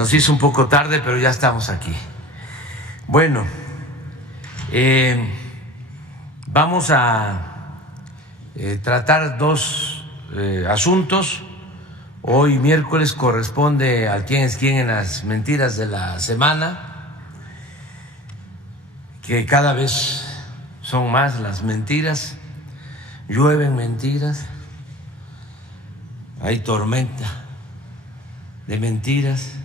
nos hizo un poco tarde, pero ya estamos aquí. Bueno, vamos a tratar dos asuntos. Hoy miércoles corresponde al quién es quién en las mentiras de la semana, que cada vez son más las mentiras, llueven mentiras, hay tormenta de mentiras,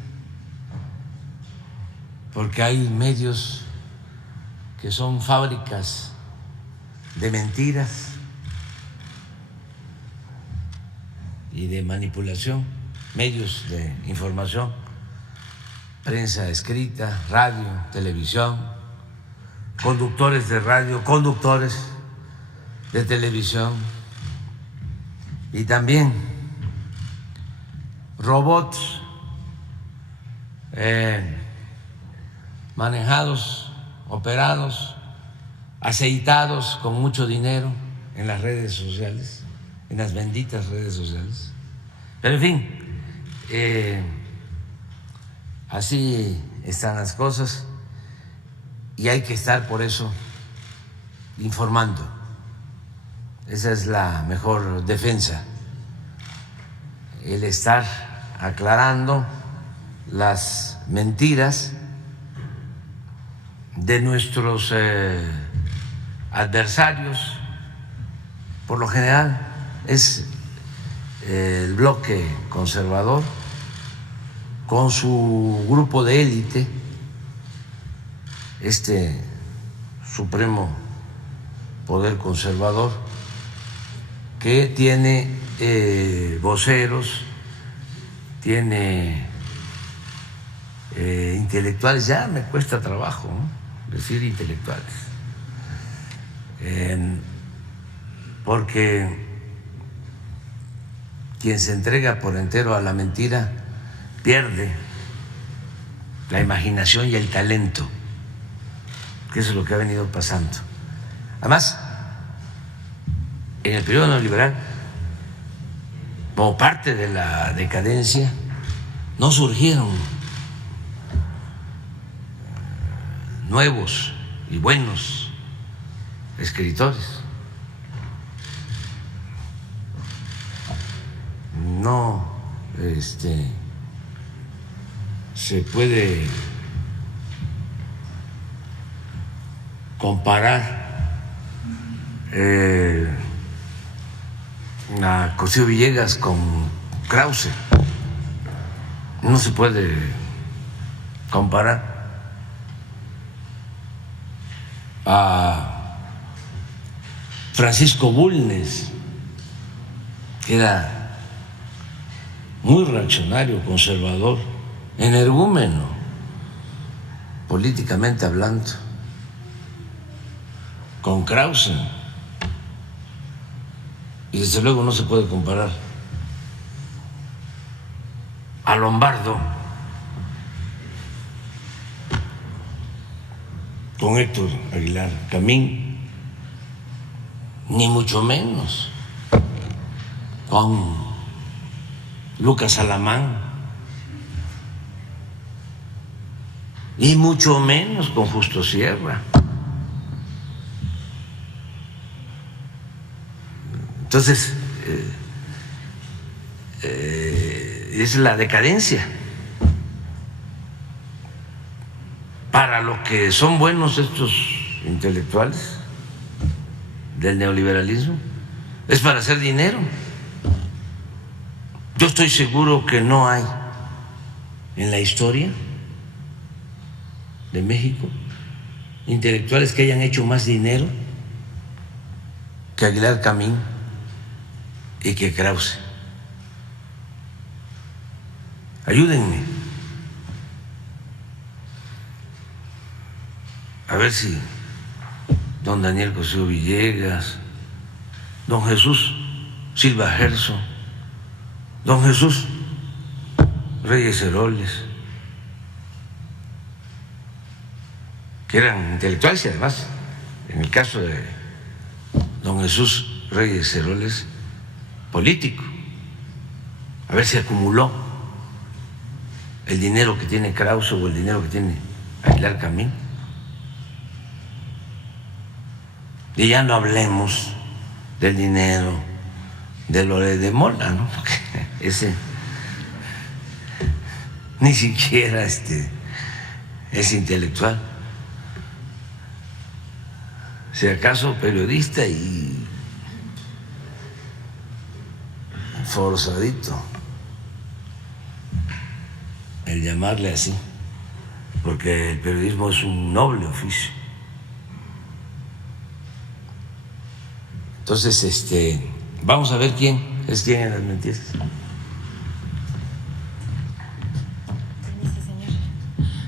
porque hay medios que son fábricas de mentiras y de manipulación, medios de información, prensa escrita, radio, televisión, conductores de radio, conductores de televisión y también robots manejados, operados, aceitados con mucho dinero en las redes sociales, en las benditas redes sociales. Pero en fin, así están las cosas y hay que estar por eso informando. Esa es la mejor defensa, el estar aclarando las mentiras de nuestros adversarios. Por lo general es el bloque conservador con su grupo de élite, este supremo poder conservador que tiene voceros, tiene intelectuales. Ya me cuesta trabajo, ¿no?, decir intelectuales, porque quien se entrega por entero a la mentira pierde la imaginación y el talento, que eso es lo que ha venido pasando. Además, en el periodo neoliberal, como parte de la decadencia, no surgieron nuevos y buenos escritores. No se puede comparar a Cosío Villegas con Krause. No se puede comparar a Francisco Bulnes, que era muy reaccionario, conservador, energúmeno, políticamente hablando, con Krause. Y desde luego no se puede comparar a Lombardo con Héctor Aguilar Camín, ni mucho menos con Lucas Alamán, y mucho menos con Justo Sierra. Entonces, es la decadencia. Para lo que son buenos estos intelectuales del neoliberalismo es para hacer dinero. Yo estoy seguro que no hay en la historia de México intelectuales que hayan hecho más dinero que Aguilar Camín y que Krause. Ayúdenme a ver si don Daniel Cosío Villegas, don Jesús Silva Gerso, don Jesús Reyes Heroles, que eran intelectuales y además, en el caso de don Jesús Reyes Heroles, político, a ver si acumuló el dinero que tiene Krause o el dinero que tiene Aguilar Camín. Y ya no hablemos del dinero de Loret de Mola, ¿no? Porque ese ni siquiera es intelectual. Si acaso periodista y forzadito el llamarle así, porque el periodismo es un noble oficio. Entonces, vamos a ver quién es quién en las mentiras.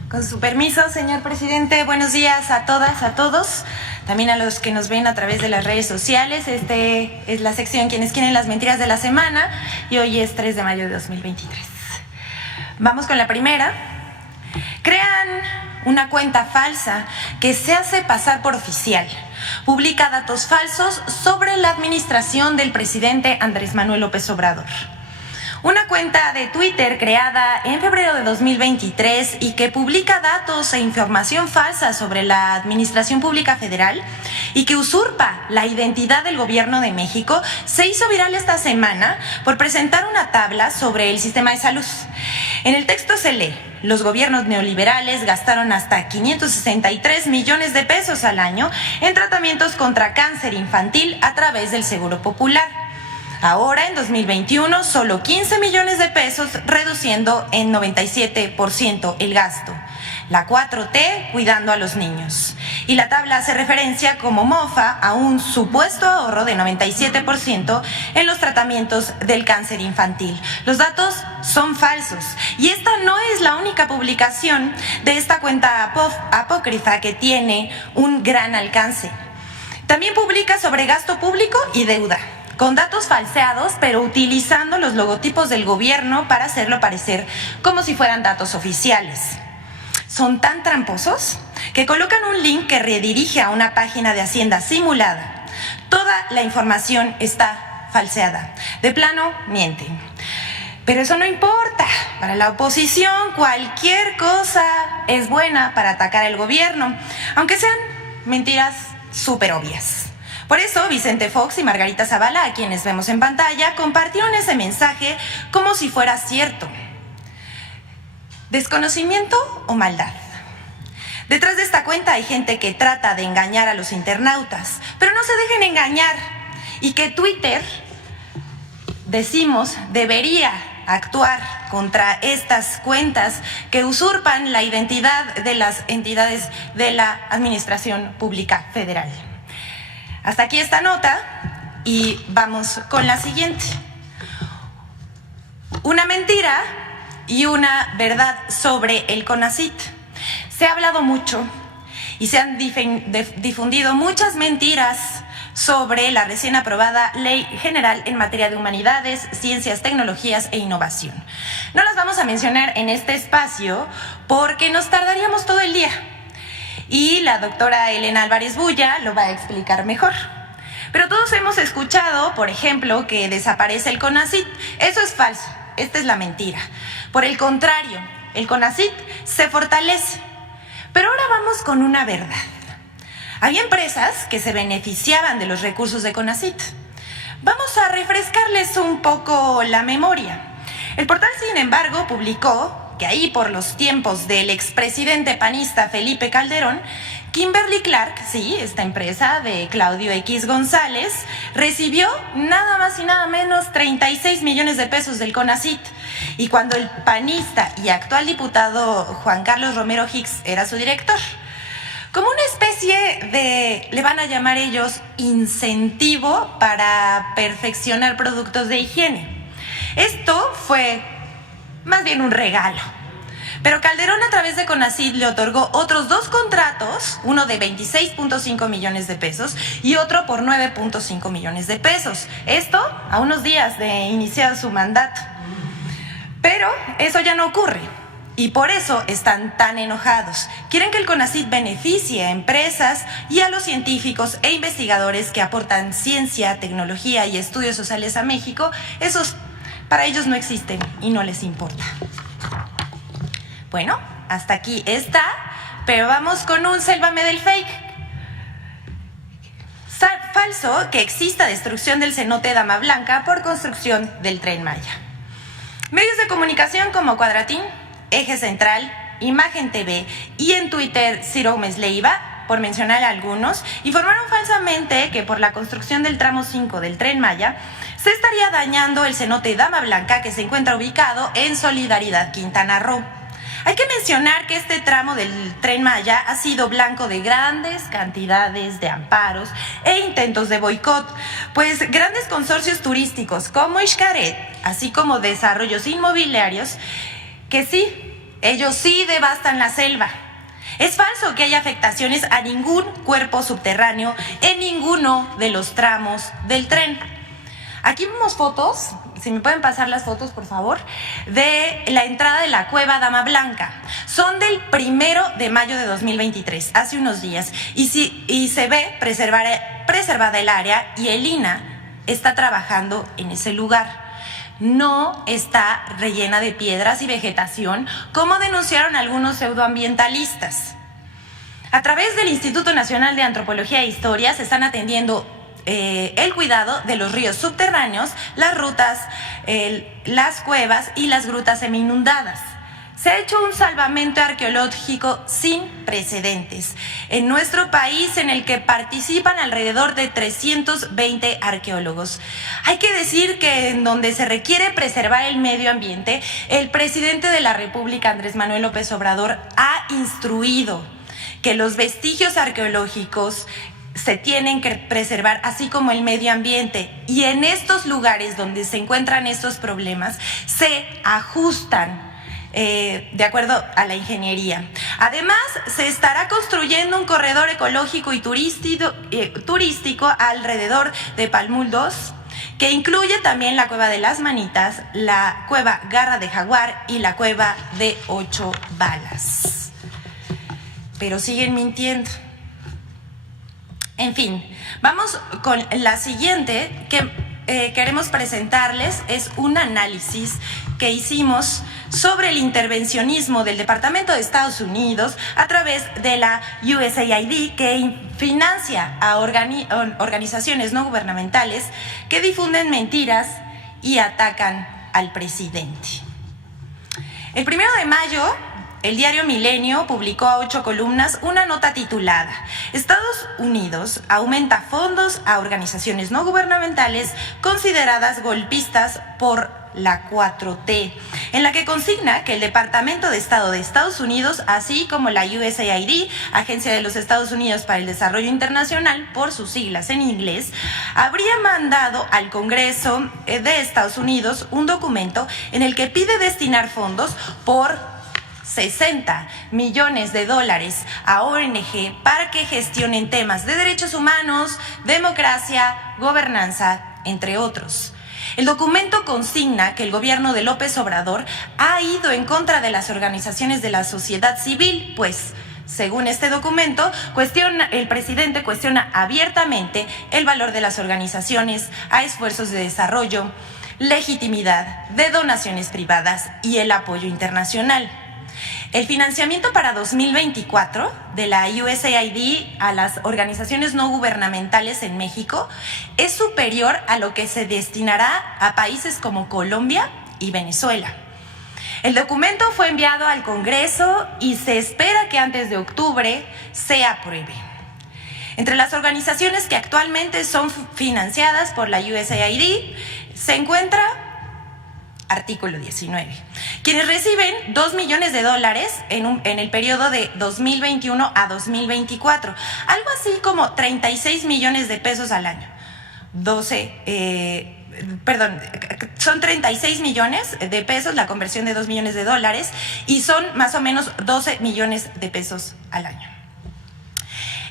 Con su permiso, señor presidente, buenos días a todas, a todos, también a los que nos ven a través de las redes sociales. Es la sección Quienes quieren las mentiras de la semana y hoy es 3 de mayo de 2023. Vamos con la primera. Crean una cuenta falsa que se hace pasar por oficial. Publica datos falsos sobre la administración del presidente Andrés Manuel López Obrador. Una cuenta de Twitter creada en febrero de 2023 y que publica datos e información falsa sobre la Administración Pública Federal y que usurpa la identidad del Gobierno de México, se hizo viral esta semana por presentar una tabla sobre el sistema de salud. En el texto se lee: los gobiernos neoliberales gastaron hasta 563 millones de pesos al año en tratamientos contra cáncer infantil a través del Seguro Popular. Ahora, en 2021, solo 15 millones de pesos, reduciendo en 97% el gasto. La 4T cuidando a los niños. Y la tabla hace referencia como mofa a un supuesto ahorro de 97% en los tratamientos del cáncer infantil. Los datos son falsos y esta no es la única publicación de esta cuenta apócrifa que tiene un gran alcance. También publica sobre gasto público y deuda, con datos falseados, pero utilizando los logotipos del gobierno para hacerlo parecer como si fueran datos oficiales. Son tan tramposos que colocan un link que redirige a una página de Hacienda simulada. Toda la información está falseada. De plano, mienten. Pero eso no importa. Para la oposición, cualquier cosa es buena para atacar al gobierno, aunque sean mentiras súper obvias. Por eso, Vicente Fox y Margarita Zavala, a quienes vemos en pantalla, compartieron ese mensaje como si fuera cierto. ¿Desconocimiento o maldad? Detrás de esta cuenta hay gente que trata de engañar a los internautas, pero no se dejen engañar. Y que Twitter, decimos, debería actuar contra estas cuentas que usurpan la identidad de las entidades de la Administración Pública Federal. Hasta aquí esta nota y vamos con la siguiente. Una mentira y una verdad sobre el CONACYT. Se ha hablado mucho y se han difundido muchas mentiras sobre la recién aprobada Ley General en materia de humanidades, ciencias, tecnologías e innovación. No las vamos a mencionar en este espacio porque nos tardaríamos todo el día. Y la doctora Elena Álvarez Bulla lo va a explicar mejor. Pero todos hemos escuchado, por ejemplo, que desaparece el CONACYT. Eso es falso, esta es la mentira. Por el contrario, el CONACYT se fortalece. Pero ahora vamos con una verdad. Había empresas que se beneficiaban de los recursos de CONACYT. Vamos a refrescarles un poco la memoria. El portal, sin embargo, publicó que ahí por los tiempos del expresidente panista Felipe Calderón, Kimberly Clark, sí, esta empresa de Claudio X González, recibió nada más y nada menos 36 millones de pesos del CONACYT. Y cuando el panista y actual diputado Juan Carlos Romero Hicks era su director, como una especie de, le van a llamar ellos, incentivo para perfeccionar productos de higiene. Esto fue más bien un regalo. Pero Calderón, a través de CONACYT, le otorgó otros 2 contratos, uno de 26.5 millones de pesos y otro por 9.5 millones de pesos. Esto a unos días de iniciar su mandato. Pero eso ya no ocurre y por eso están tan enojados. Quieren que el CONACYT beneficie a empresas y a los científicos e investigadores que aportan ciencia, tecnología y estudios sociales a México. Esos para ellos no existen y no les importa. Bueno, hasta aquí está, pero vamos con un sélvame del fake. Falso que exista destrucción del cenote Dama Blanca por construcción del Tren Maya. Medios de comunicación como Cuadratín, Eje Central, Imagen TV y en Twitter Ciro Gómez Leiva, por mencionar algunos, informaron falsamente que por la construcción del tramo 5 del Tren Maya se estaría dañando el cenote Dama Blanca, que se encuentra ubicado en Solidaridad, Quintana Roo. Hay que mencionar que este tramo del Tren Maya ha sido blanco de grandes cantidades de amparos e intentos de boicot, pues grandes consorcios turísticos como Xcaret, así como desarrollos inmobiliarios, que sí, ellos sí devastan la selva. Es falso que haya afectaciones a ningún cuerpo subterráneo en ninguno de los tramos del tren. Aquí vemos fotos, si me pueden pasar las fotos, por favor, de la entrada de la cueva Dama Blanca. Son del 1 de mayo de 2023, hace unos días, y se ve preservada el área y el INAH está trabajando en ese lugar. No está rellena de piedras y vegetación, como denunciaron algunos pseudoambientalistas. A través del Instituto Nacional de Antropología e Historia se están atendiendo el cuidado de los ríos subterráneos, las rutas, las cuevas y las grutas semi-inundadas. Se ha hecho un salvamento arqueológico sin precedentes en nuestro país, en el que participan alrededor de 320 arqueólogos. Hay que decir que en donde se requiere preservar el medio ambiente, el presidente de la República, Andrés Manuel López Obrador, ha instruido que los vestigios arqueológicos se tienen que preservar, así como el medio ambiente. Y en estos lugares donde se encuentran estos problemas, se ajustan de acuerdo a la ingeniería. Además, se estará construyendo un corredor ecológico y turístico alrededor de Palmul 2, que incluye también la Cueva de las Manitas, la Cueva Garra de Jaguar y la Cueva de 8 Balas. Pero siguen mintiendo. En fin, vamos con la siguiente que queremos presentarles. Es un análisis que hicimos sobre el intervencionismo del Departamento de Estados Unidos a través de la USAID, que financia a organizaciones no gubernamentales que difunden mentiras y atacan al presidente. El 1 de mayo, el diario Milenio publicó a 8 columnas una nota titulada "Estados Unidos aumenta fondos a organizaciones no gubernamentales consideradas golpistas por la 4T", en la que consigna que el Departamento de Estado de Estados Unidos, así como la USAID, Agencia de los Estados Unidos para el Desarrollo Internacional, por sus siglas en inglés, habría mandado al Congreso de Estados Unidos un documento en el que pide destinar fondos por $60 millones a ONG para que gestionen temas de derechos humanos, democracia, gobernanza, entre otros. El documento consigna que el gobierno de López Obrador ha ido en contra de las organizaciones de la sociedad civil, pues, según este documento, el presidente cuestiona abiertamente el valor de las organizaciones a esfuerzos de desarrollo, legitimidad de donaciones privadas y el apoyo internacional. El financiamiento para 2024 de la USAID a las organizaciones no gubernamentales en México es superior a lo que se destinará a países como Colombia y Venezuela. El documento fue enviado al Congreso y se espera que antes de octubre se apruebe. Entre las organizaciones que actualmente son financiadas por la USAID se encuentra artículo 19, quienes reciben $2 millones en el periodo de 2021 a 2024, algo así como 36 millones de pesos al año. Son 36 millones de pesos la conversión de $2 millones y son más o menos 12 millones de pesos al año.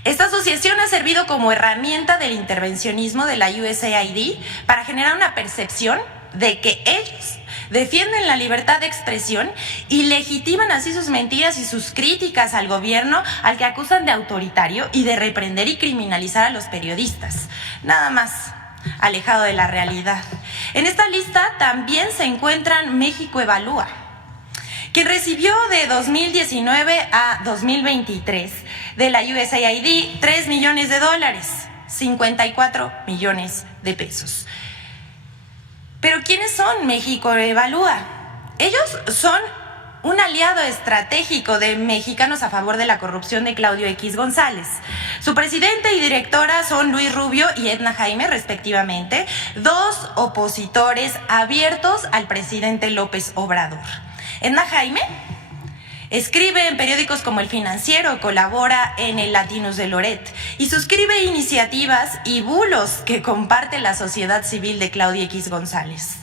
Esta asociación ha servido como herramienta del intervencionismo de la USAID para generar una percepción de que ellos defienden la libertad de expresión y legitiman así sus mentiras y sus críticas al gobierno, al que acusan de autoritario y de reprender y criminalizar a los periodistas. Nada más alejado de la realidad. En esta lista también se encuentran México Evalúa, quien recibió de 2019 a 2023 de la USAID $3 millones, 54 millones de pesos. Pero ¿quiénes son México Evalúa? Ellos son un aliado estratégico de Mexicanos a Favor de la Corrupción de Claudio X González. Su presidente y directora son Luis Rubio y Edna Jaime, respectivamente, dos opositores abiertos al presidente López Obrador. Edna Jaime escribe en periódicos como El Financiero, colabora en el Latinus de Loret y suscribe iniciativas y bulos que comparte la sociedad civil de Claudio X González.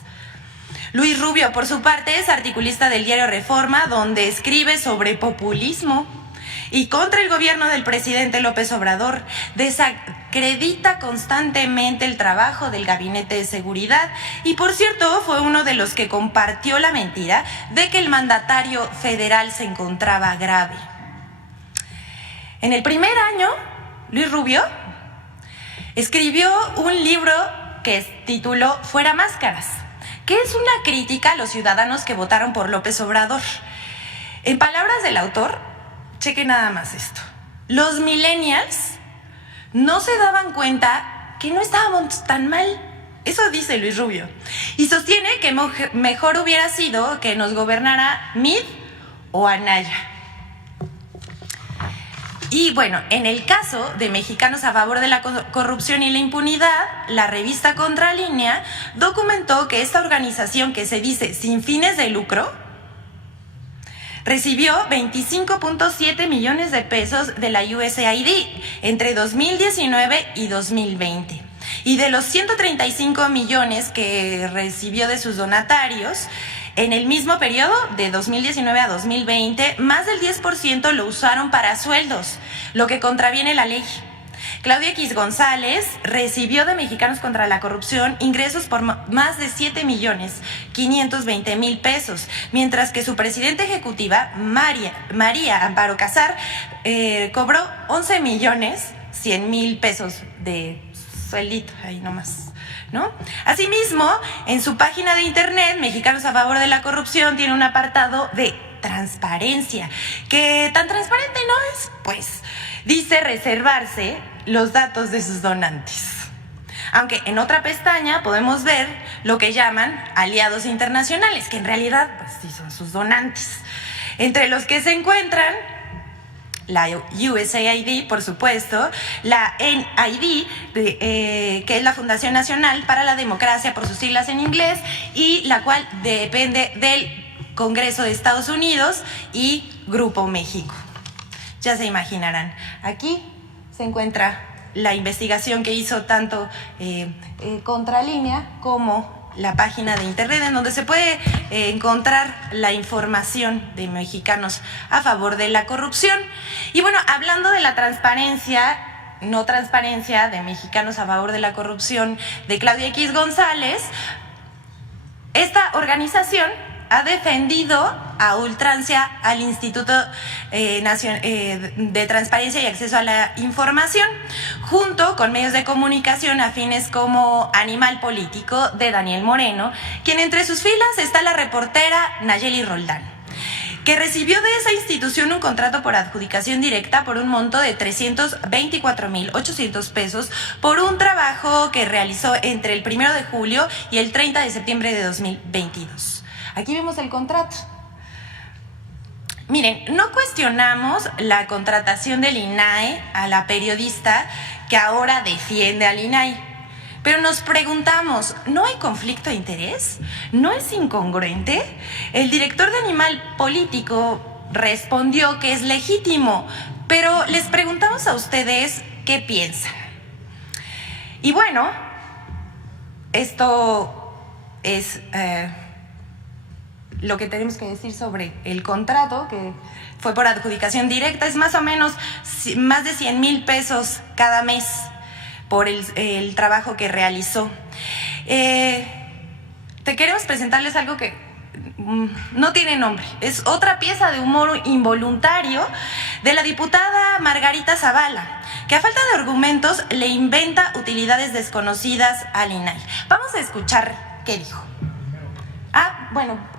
Luis Rubio, por su parte, es articulista del diario Reforma, donde escribe sobre populismo y contra el gobierno del presidente López Obrador. Desacredita constantemente el trabajo del Gabinete de Seguridad y, por cierto, fue uno de los que compartió la mentira de que el mandatario federal se encontraba grave. En el primer año, Luis Rubio escribió un libro que tituló Fuera Máscaras, que es una crítica a los ciudadanos que votaron por López Obrador. En palabras del autor, cheque nada más esto: los millennials no se daban cuenta que no estábamos tan mal. Eso dice Luis Rubio. Y sostiene que mejor hubiera sido que nos gobernara Mid o Anaya. Y bueno, en el caso de Mexicanos a Favor de la Corrupción y la Impunidad, la revista Contralínea documentó que esta organización, que se dice sin fines de lucro, recibió 25.7 millones de pesos de la USAID entre 2019 y 2020. Y de los 135 millones que recibió de sus donatarios, en el mismo periodo, de 2019 a 2020, más del 10% lo usaron para sueldos, lo que contraviene la ley. Claudio X González recibió de Mexicanos contra la Corrupción ingresos por más de 7.520.000 pesos, mientras que su presidenta ejecutiva, María Amparo Casar, cobró 11.100.000 pesos de sueldito, ahí nomás, ¿no? Asimismo, en su página de internet, Mexicanos a Favor de la Corrupción tiene un apartado de transparencia, que tan transparente no es, pues dice reservarse los datos de sus donantes. Aunque en otra pestaña podemos ver lo que llaman aliados internacionales, que en realidad pues sí son sus donantes, entre los que se encuentran la USAID, por supuesto, la NID, que es la Fundación Nacional para la Democracia, por sus siglas en inglés, y la cual depende del Congreso de Estados Unidos, y Grupo México. Ya se imaginarán, aquí se encuentra la investigación que hizo tanto Contralínea como la página de internet, en donde se puede encontrar la información de Mexicanos a Favor de la Corrupción. Y bueno, hablando de la transparencia, no transparencia de Mexicanos a Favor de la Corrupción de Claudio X González, esta organización ha defendido a ultrancia al Instituto de Transparencia y Acceso a la Información, junto con medios de comunicación afines como Animal Político de Daniel Moreno, quien entre sus filas está la reportera Nayeli Roldán, que recibió de esa institución un contrato por adjudicación directa por un monto de 324,800 pesos por un trabajo que realizó entre el 1 de julio y el 30 de septiembre de 2022. Aquí vemos el contrato. Miren, no cuestionamos la contratación del INAI a la periodista que ahora defiende al INAI, pero nos preguntamos, ¿no hay conflicto de interés? ¿No es incongruente? El director de Animal Político respondió que es legítimo, pero les preguntamos a ustedes qué piensan. Y bueno, esto es lo que tenemos que decir sobre el contrato, que fue por adjudicación directa. Es más o menos más de 100,000 pesos cada mes por el trabajo que realizó. Te queremos presentarles algo que no tiene nombre. Es otra pieza de humor involuntario de la diputada Margarita Zavala, que a falta de argumentos le inventa utilidades desconocidas al INAI. Vamos a escuchar qué dijo. Bueno.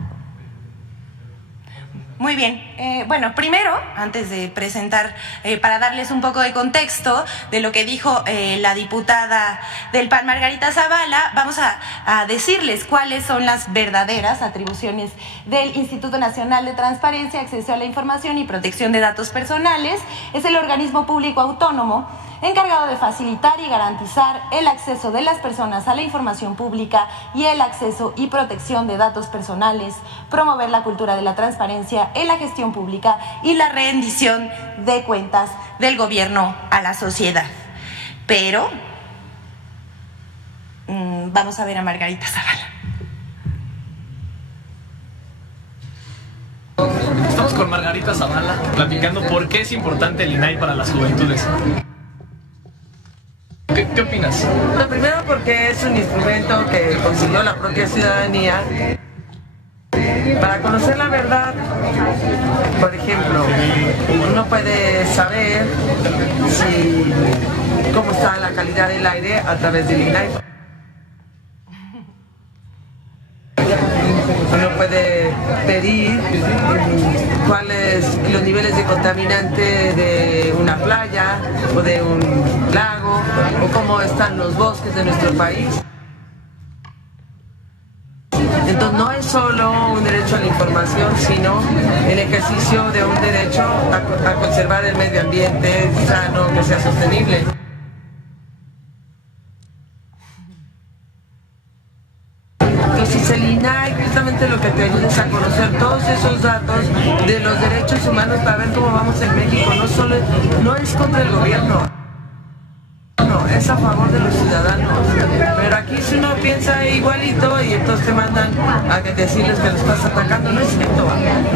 Muy bien. Bueno, primero, antes de presentar, para darles un poco de contexto de lo que dijo la diputada del PAN, Margarita Zavala, vamos a decirles cuáles son las verdaderas atribuciones del Instituto Nacional de Transparencia, Acceso a la Información y Protección de Datos Personales. Es el organismo público autónomo encargado de facilitar y garantizar el acceso de las personas a la información pública y el acceso y protección de datos personales, promover la cultura de la transparencia en la gestión pública y la rendición de cuentas del gobierno a la sociedad. Pero vamos a ver a Margarita Zavala. Estamos con Margarita Zavala platicando por qué es importante el INAI para las juventudes. ¿Qué opinas? Lo primero, porque es un instrumento que consiguió la propia ciudadanía para conocer la verdad. Por ejemplo, uno puede saber cómo está la calidad del aire a través del INAI. Uno puede pedir cuáles los niveles de contaminante de una playa o de un lago, o cómo están los bosques de nuestro país. Entonces no es solo un derecho a la información, sino el ejercicio de un derecho a conservar el medio ambiente sano, que sea sostenible. Entonces el INAI justamente lo que te ayuda es a conocer todos esos datos de los derechos humanos para ver cómo vamos en México. No es contra el gobierno, no, es a favor de los ciudadanos. Pero aquí si uno piensa igualito y entonces te mandan a decirles que los estás atacando, no es cierto.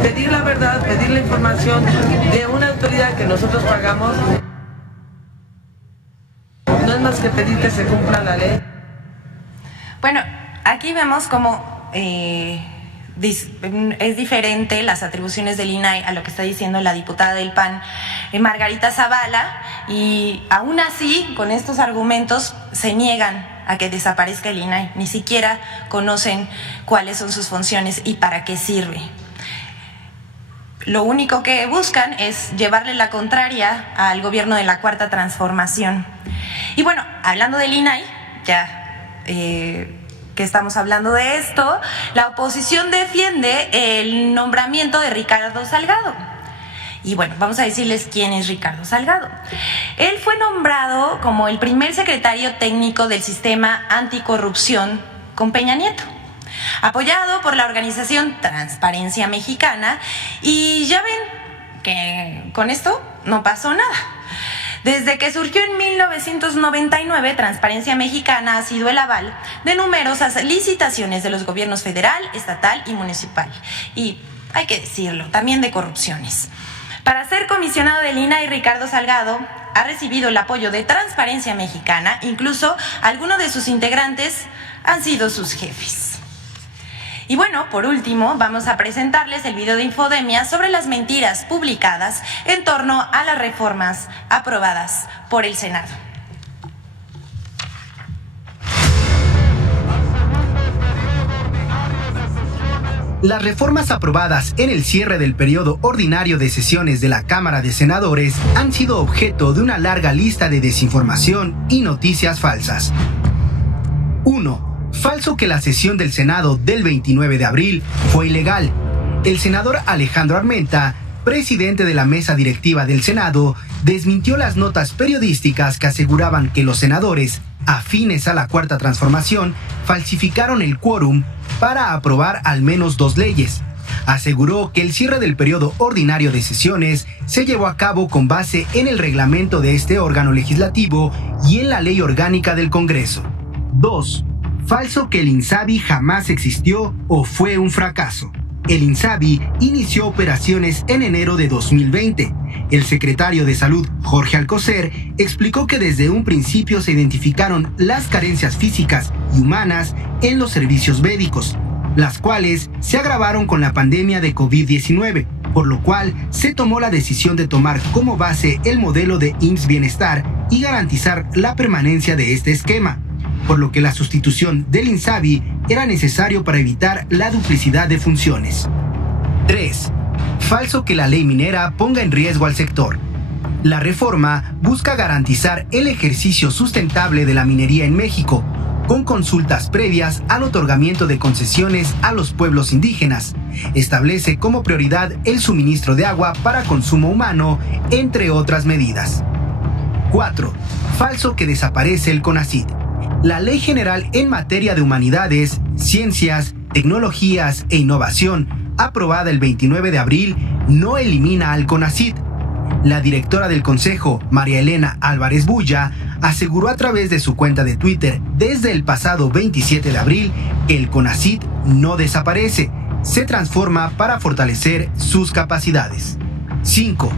Pedir la verdad, pedir la información de una autoridad que nosotros pagamos, no es más que pedir que se cumpla la ley. Bueno, aquí vemos cómo es diferente las atribuciones del INAI a lo que está diciendo la diputada del PAN, Margarita Zavala, y aún así, con estos argumentos, se niegan a que desaparezca el INAI. Ni siquiera conocen cuáles son sus funciones y para qué sirve. Lo único que buscan es llevarle la contraria al gobierno de la Cuarta Transformación. Y bueno, hablando del INAI, ya que estamos hablando de esto, la oposición defiende el nombramiento de Ricardo Salgado. Y bueno, vamos a decirles quién es Ricardo Salgado. Él fue nombrado como el primer secretario técnico del sistema anticorrupción con Peña Nieto, apoyado por la organización Transparencia Mexicana, y ya ven que con esto no pasó nada. Desde que surgió en 1999, Transparencia Mexicana ha sido el aval de numerosas licitaciones de los gobiernos federal, estatal y municipal. Y hay que decirlo, también de corrupciones. Para ser comisionado del INAI, Ricardo Salgado ha recibido el apoyo de Transparencia Mexicana, incluso algunos de sus integrantes han sido sus jefes. Y bueno, por último, vamos a presentarles el video de Infodemia sobre las mentiras publicadas en torno a las reformas aprobadas por el Senado. Las reformas aprobadas en el cierre del periodo ordinario de sesiones de la Cámara de Senadores han sido objeto de una larga lista de desinformación y noticias falsas. 1. Falso que la sesión del Senado del 29 de abril fue ilegal. El senador Alejandro Armenta, presidente de la mesa directiva del Senado, desmintió las notas periodísticas que aseguraban que los senadores, afines a la Cuarta Transformación, falsificaron el quórum para aprobar al menos 2 leyes. Aseguró que el cierre del periodo ordinario de sesiones se llevó a cabo con base en el reglamento de este órgano legislativo y en la ley orgánica del Congreso. 2. Falso que el INSABI jamás existió o fue un fracaso. El INSABI inició operaciones en enero de 2020. El secretario de Salud, Jorge Alcocer, explicó que desde un principio se identificaron las carencias físicas y humanas en los servicios médicos, las cuales se agravaron con la pandemia de COVID-19, por lo cual se tomó la decisión de tomar como base el modelo de IMSS Bienestar y garantizar la permanencia de este esquema, por lo que la sustitución del INSABI era necesario para evitar la duplicidad de funciones. 3. falso que la ley minera ponga en riesgo al sector. La reforma busca garantizar el ejercicio sustentable de la minería en México, con consultas previas al otorgamiento de concesiones a los pueblos indígenas. Establece como prioridad el suministro de agua para consumo humano, entre otras medidas. 4. Falso que desaparece el CONACYT. La Ley General en materia de humanidades, ciencias, tecnologías e innovación, aprobada el 29 de abril, no elimina al CONACYT. La directora del Consejo, María Elena Álvarez Bulla, aseguró a través de su cuenta de Twitter desde el pasado 27 de abril que el CONACYT no desaparece, se transforma para fortalecer sus capacidades. 5.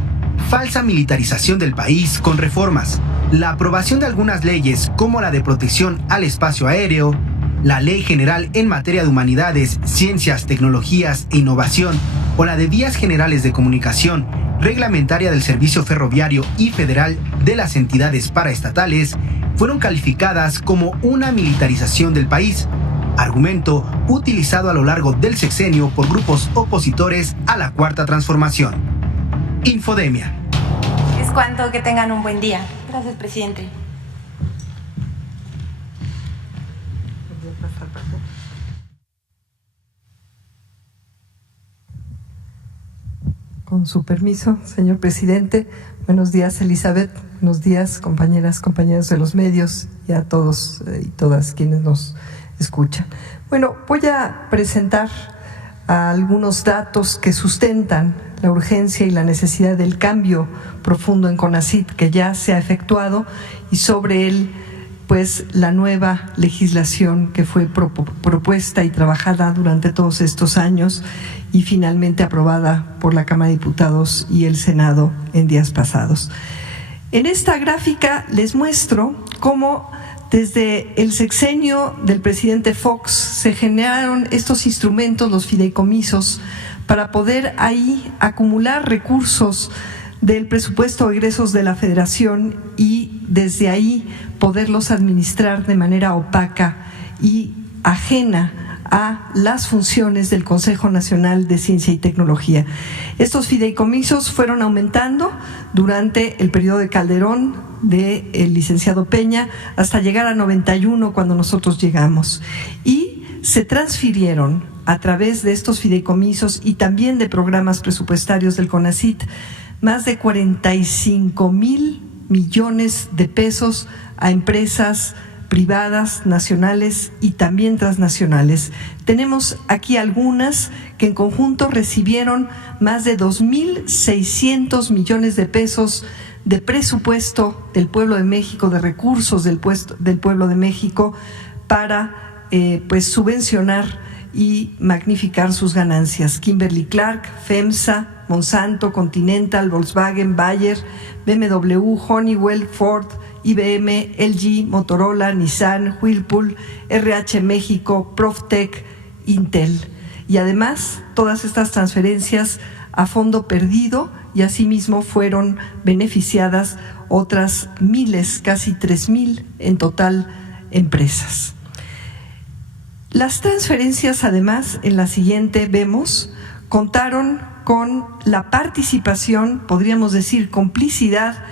Falsa militarización del país con reformas. La aprobación de algunas leyes, como la de protección al espacio aéreo, la Ley General en materia de humanidades, ciencias, tecnologías e innovación, o la de vías generales de comunicación, reglamentaria del servicio ferroviario y federal de las entidades paraestatales, fueron calificadas como una militarización del país, argumento utilizado a lo largo del sexenio por grupos opositores a la Cuarta Transformación. Infodemia. Es cuanto, que tengan un buen día. Gracias, presidente. Con su permiso, señor presidente. Buenos días, Elizabeth. Buenos días, compañeros de los medios y a todos y todas quienes nos escuchan. Bueno, voy a presentar algunos datos que sustentan la urgencia y la necesidad del cambio profundo en CONACYT que ya se ha efectuado, y sobre él, pues, la nueva legislación que fue propuesta y trabajada durante todos estos años y finalmente aprobada por la Cámara de Diputados y el Senado en días pasados. En esta gráfica les muestro cómo desde el sexenio del presidente Fox se generaron estos instrumentos, los fideicomisos, para poder ahí acumular recursos del presupuesto de egresos de la Federación y desde ahí poderlos administrar de manera opaca y ajena a las funciones del Consejo Nacional de Ciencia y Tecnología. Estos fideicomisos fueron aumentando durante el periodo de Calderón, del licenciado Peña, hasta llegar a 91 cuando nosotros llegamos. Y se transfirieron a través de estos fideicomisos y también de programas presupuestarios del CONACYT más de 45,000 millones de pesos a empresas privadas, nacionales y también transnacionales. Tenemos aquí algunas que en conjunto recibieron más de 2,600 millones de pesos de presupuesto del pueblo de México, de recursos del pueblo de México para pues subvencionar y magnificar sus ganancias. Kimberly-Clark, FEMSA, Monsanto, Continental, Volkswagen, Bayer, BMW, Honeywell, Ford, IBM, LG, Motorola, Nissan, Whirlpool, RH México, Proftec, Intel. Y además, todas estas transferencias a fondo perdido, y asimismo fueron beneficiadas otras miles, casi 3,000 en total, empresas. Las transferencias, además, en la siguiente vemos, contaron con la participación, podríamos decir complicidad,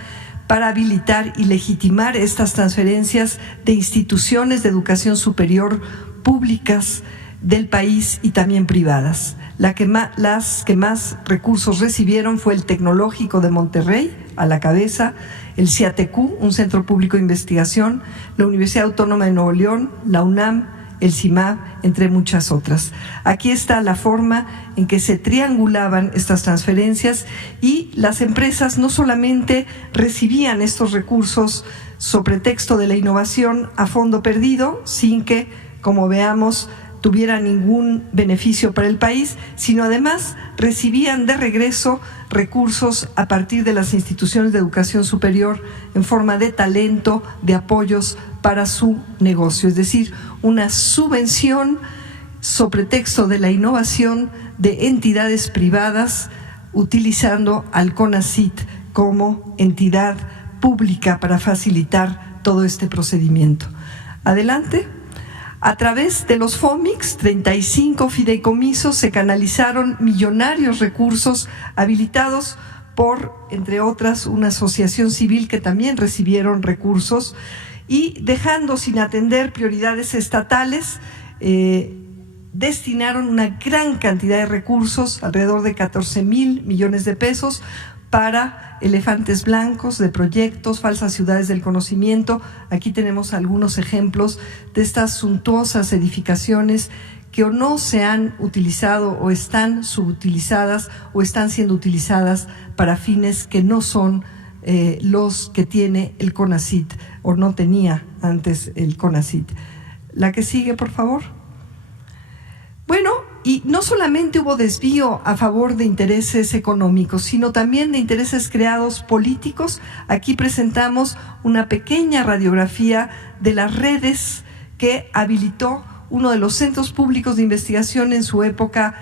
para habilitar y legitimar estas transferencias de instituciones de educación superior públicas del país y también privadas. Las que más recursos recibieron fue el Tecnológico de Monterrey, a la cabeza, el CIATQ, un centro público de investigación, la Universidad Autónoma de Nuevo León, la UNAM, el CIMAB, entre muchas otras. Aquí está la forma en que se triangulaban estas transferencias, y las empresas no solamente recibían estos recursos sobre pretexto de la innovación a fondo perdido, sin que, como veamos, tuviera ningún beneficio para el país, sino además recibían de regreso recursos a partir de las instituciones de educación superior en forma de talento, de apoyos para su negocio, es decir, una subvención sobre pretexto de la innovación de entidades privadas, utilizando al CONACYT como entidad pública para facilitar todo este procedimiento. Adelante. A través de los FOMICs, 35 fideicomisos, se canalizaron millonarios recursos habilitados por, entre otras, una asociación civil que también recibieron recursos, y dejando sin atender prioridades estatales, destinaron una gran cantidad de recursos, alrededor de 14,000 millones de pesos, para elefantes blancos de proyectos, falsas ciudades del conocimiento. Aquí tenemos algunos ejemplos de estas suntuosas edificaciones que o no se han utilizado o están subutilizadas o están siendo utilizadas para fines que no son los que tiene el CONACYT o no tenía antes el CONACYT. La que sigue, por favor. Bueno, y no solamente hubo desvío a favor de intereses económicos, sino también de intereses creados políticos. Aquí presentamos una pequeña radiografía de las redes que habilitó uno de los centros públicos de investigación en su época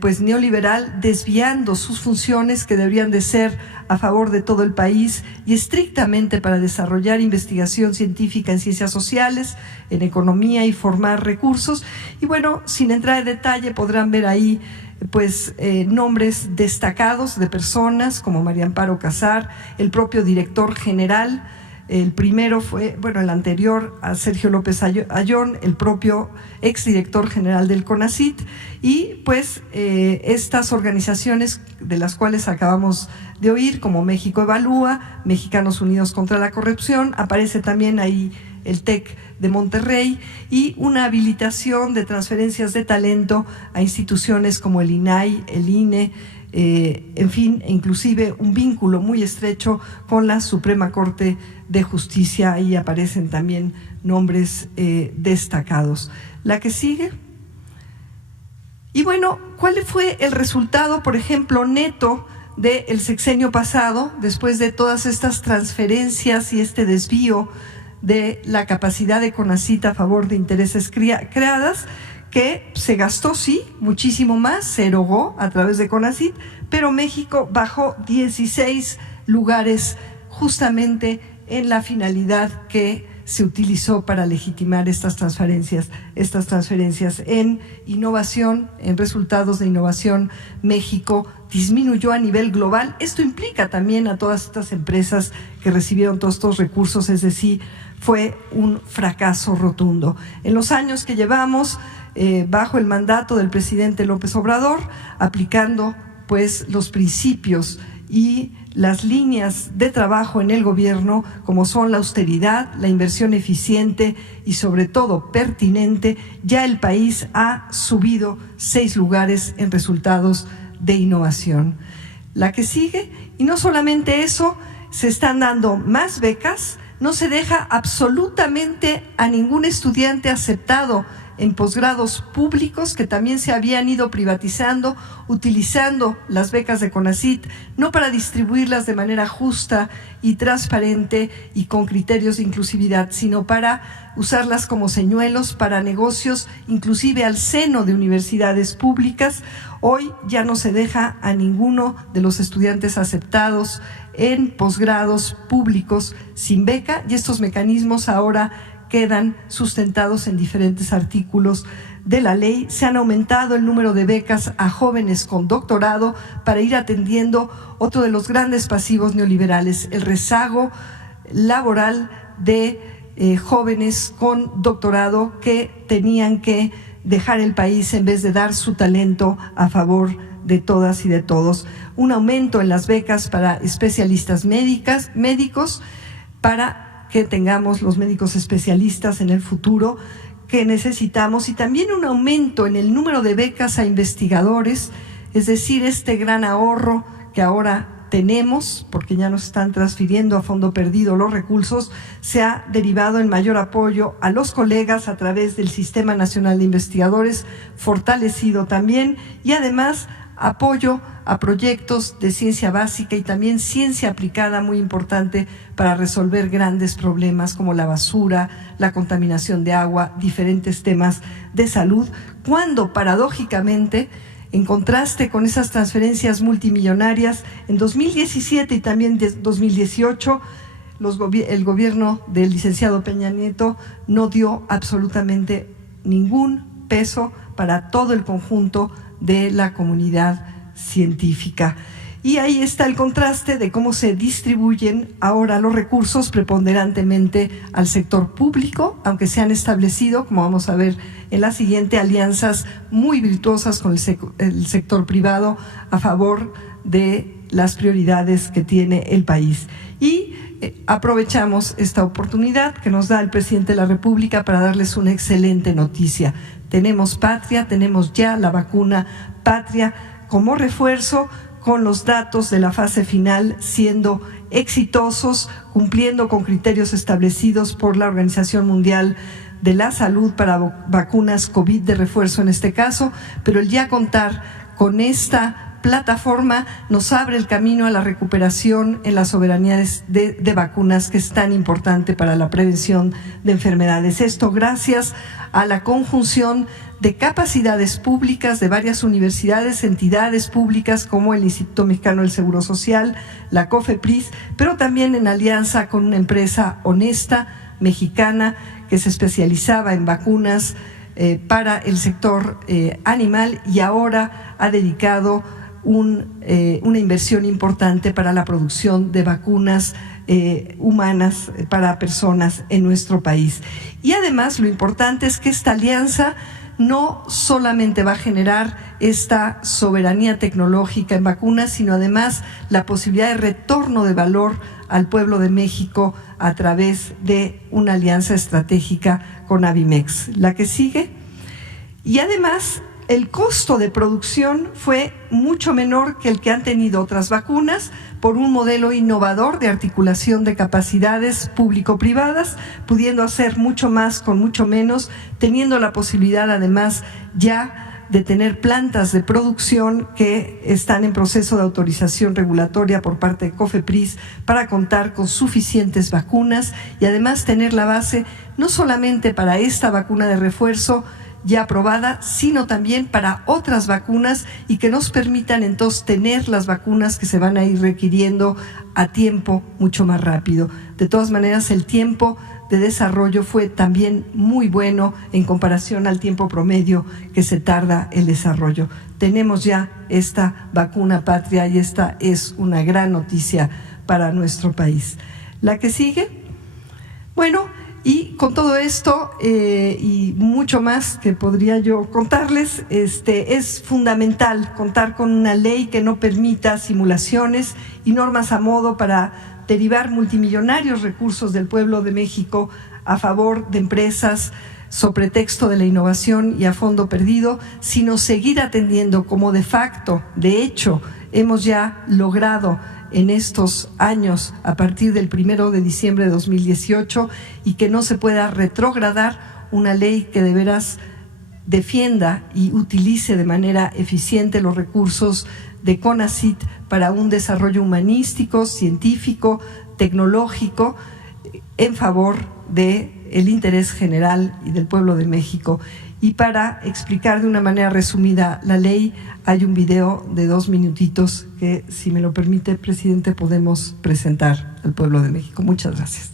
pues neoliberal, desviando sus funciones que deberían de ser a favor de todo el país y estrictamente para desarrollar investigación científica en ciencias sociales, en economía y formar recursos. Y bueno, sin entrar en detalle, podrán ver ahí pues nombres destacados de personas como María Amparo Casar, el propio director general. El primero fue, bueno, el anterior a Sergio López Ayón, el propio exdirector general del CONACYT, y pues estas organizaciones de las cuales acabamos de oír, como México Evalúa, Mexicanos Unidos contra la Corrupción, aparece también ahí el TEC de Monterrey, y una habilitación de transferencias de talento a instituciones como el INAI, el INE, en fin, inclusive un vínculo muy estrecho con la Suprema Corte de Justicia. Ahí aparecen también nombres destacados. La que sigue. Y bueno, ¿cuál fue el resultado, por ejemplo, neto del sexenio pasado, después de todas estas transferencias y este desvío de la capacidad de CONACYT a favor de intereses creadas? Que se gastó, sí, muchísimo más, se erogó a través de CONACYT, pero México bajó 16 lugares justamente en la finalidad que se utilizó para legitimar estas transferencias en innovación, en resultados de innovación. México disminuyó a nivel global. Esto implica también a todas estas empresas que recibieron todos estos recursos, es decir, fue un fracaso rotundo. En los años que llevamos, bajo el mandato del presidente López Obrador, aplicando pues los principios y las líneas de trabajo en el gobierno, como son la austeridad, la inversión eficiente y sobre todo pertinente, ya el país ha subido 6 lugares en resultados de innovación. La que sigue, y no solamente eso, se están dando más becas, no se deja absolutamente a ningún estudiante aceptado en posgrados públicos que también se habían ido privatizando, utilizando las becas de CONACYT, no para distribuirlas de manera justa y transparente y con criterios de inclusividad, sino para usarlas como señuelos para negocios, inclusive al seno de universidades públicas. Hoy ya no se deja a ninguno de los estudiantes aceptados en posgrados públicos sin beca, y estos mecanismos ahora quedan sustentados en diferentes artículos de la ley. Se han aumentado el número de becas a jóvenes con doctorado para ir atendiendo otro de los grandes pasivos neoliberales, el rezago laboral de jóvenes con doctorado que tenían que dejar el país en vez de dar su talento a favor de todas y de todos. Un aumento en las becas para especialistas médicos, para que tengamos los médicos especialistas en el futuro que necesitamos, y también un aumento en el número de becas a investigadores, es decir, este gran ahorro que ahora tenemos, porque ya nos están transfiriendo a fondo perdido los recursos, se ha derivado en mayor apoyo a los colegas a través del Sistema Nacional de Investigadores, fortalecido también, y además apoyo a proyectos de ciencia básica y también ciencia aplicada, muy importante para resolver grandes problemas como la basura, la contaminación de agua, diferentes temas de salud, cuando paradójicamente, en contraste con esas transferencias multimillonarias, en 2017 y también 2018, el gobierno del licenciado Peña Nieto no dio absolutamente ningún peso para todo el conjunto de la comunidad científica. Y ahí está el contraste de cómo se distribuyen ahora los recursos preponderantemente al sector público, aunque se han establecido, como vamos a ver en la siguiente, alianzas muy virtuosas con el sector privado a favor de las prioridades que tiene el país. Y aprovechamos esta oportunidad que nos da el presidente de la República para darles una excelente noticia. Tenemos Patria, tenemos ya la vacuna Patria como refuerzo, con los datos de la fase final siendo exitosos, cumpliendo con criterios establecidos por la Organización Mundial de la Salud para vacunas COVID de refuerzo en este caso, pero el ya contar con esta plataforma nos abre el camino a la recuperación en las soberanías de vacunas, que es tan importante para la prevención de enfermedades. Esto gracias a la conjunción de capacidades públicas de varias universidades, entidades públicas como el Instituto Mexicano del Seguro Social, la COFEPRIS, pero también en alianza con una empresa honesta, mexicana, que se especializaba en vacunas para el sector animal y ahora ha dedicado una inversión importante para la producción de vacunas humanas para personas en nuestro país. Y además lo importante es que esta alianza no solamente va a generar esta soberanía tecnológica en vacunas, sino además la posibilidad de retorno de valor al pueblo de México a través de una alianza estratégica con Avimex. La que sigue. Y además el costo de producción fue mucho menor que el que han tenido otras vacunas por un modelo innovador de articulación de capacidades público-privadas, pudiendo hacer mucho más con mucho menos, teniendo la posibilidad además ya de tener plantas de producción que están en proceso de autorización regulatoria por parte de COFEPRIS para contar con suficientes vacunas y además tener la base no solamente para esta vacuna de refuerzo ya aprobada, sino también para otras vacunas y que nos permitan entonces tener las vacunas que se van a ir requiriendo a tiempo mucho más rápido. De todas maneras, el tiempo de desarrollo fue también muy bueno en comparación al tiempo promedio que se tarda el desarrollo. Tenemos ya esta vacuna Patria y esta es una gran noticia para nuestro país. La que sigue, bueno, y con todo esto y mucho más que podría yo contarles, es fundamental contar con una ley que no permita simulaciones y normas a modo para derivar multimillonarios recursos del pueblo de México a favor de empresas sobre pretexto de la innovación y a fondo perdido, sino seguir atendiendo como de facto, de hecho, hemos ya logrado en estos años a partir del 1 de diciembre de 2018 y que no se pueda retrogradar una ley que de veras defienda y utilice de manera eficiente los recursos de CONACYT para un desarrollo humanístico, científico, tecnológico en favor del interés general y del pueblo de México. Y para explicar de una manera resumida la ley, hay un video de 2 minutitos que, si me lo permite, presidente, podemos presentar al pueblo de México. Muchas gracias.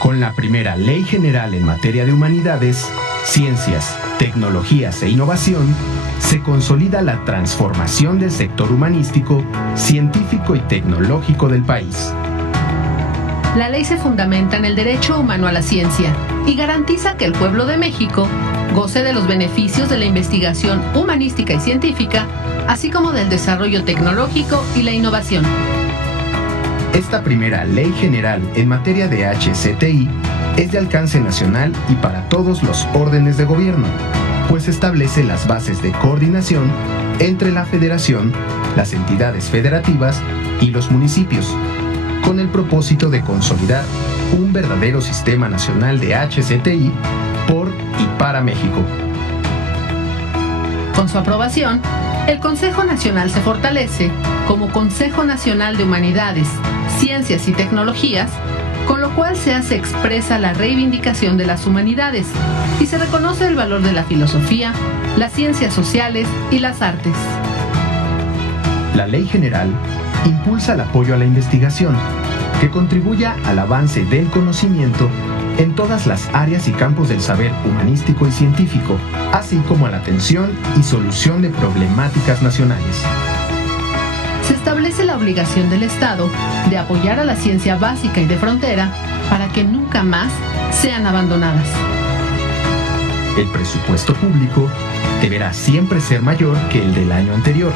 Con la primera Ley General en materia de humanidades, ciencias, tecnologías e innovación, se consolida la transformación del sector humanístico, científico y tecnológico del país. La ley se fundamenta en el derecho humano a la ciencia y garantiza que el pueblo de México goce de los beneficios de la investigación humanística y científica, así como del desarrollo tecnológico y la innovación. Esta primera Ley General en materia de HCTI es de alcance nacional y para todos los órdenes de gobierno, pues establece las bases de coordinación entre la Federación, las entidades federativas y los municipios, con el propósito de consolidar un verdadero sistema nacional de HCTI por y para México. Con su aprobación, el Consejo Nacional se fortalece como Consejo Nacional de Humanidades, Ciencias y Tecnologías, con lo cual se hace expresa la reivindicación de las humanidades y se reconoce el valor de la filosofía, las ciencias sociales y las artes. La Ley General impulsa el apoyo a la investigación, que contribuya al avance del conocimiento en todas las áreas y campos del saber humanístico y científico, así como a la atención y solución de problemáticas nacionales. Se establece la obligación del Estado de apoyar a la ciencia básica y de frontera para que nunca más sean abandonadas. El presupuesto público deberá siempre ser mayor que el del año anterior,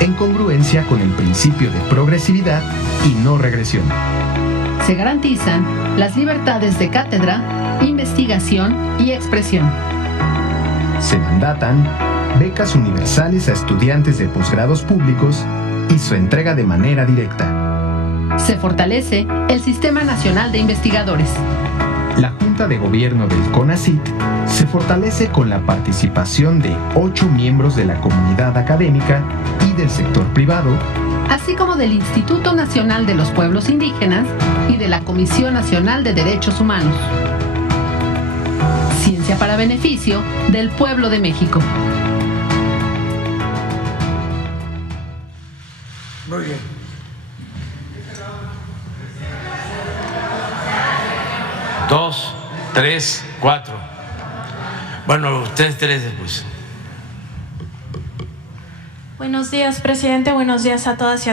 en congruencia con el principio de progresividad y no regresión. Se garantizan las libertades de cátedra, investigación y expresión. Se mandatan becas universales a estudiantes de posgrados públicos y su entrega de manera directa. Se fortalece el Sistema Nacional de Investigadores. La Junta de Gobierno del CONACYT se fortalece con la participación de 8 miembros de la comunidad académica y del sector privado, así como del Instituto Nacional de los Pueblos Indígenas y de la Comisión Nacional de Derechos Humanos. Ciencia para beneficio del pueblo de México. Muy bien. Dos, tres, cuatro. Bueno, ustedes tres después. Buenos días, presidente. Buenos días a todas y a todos.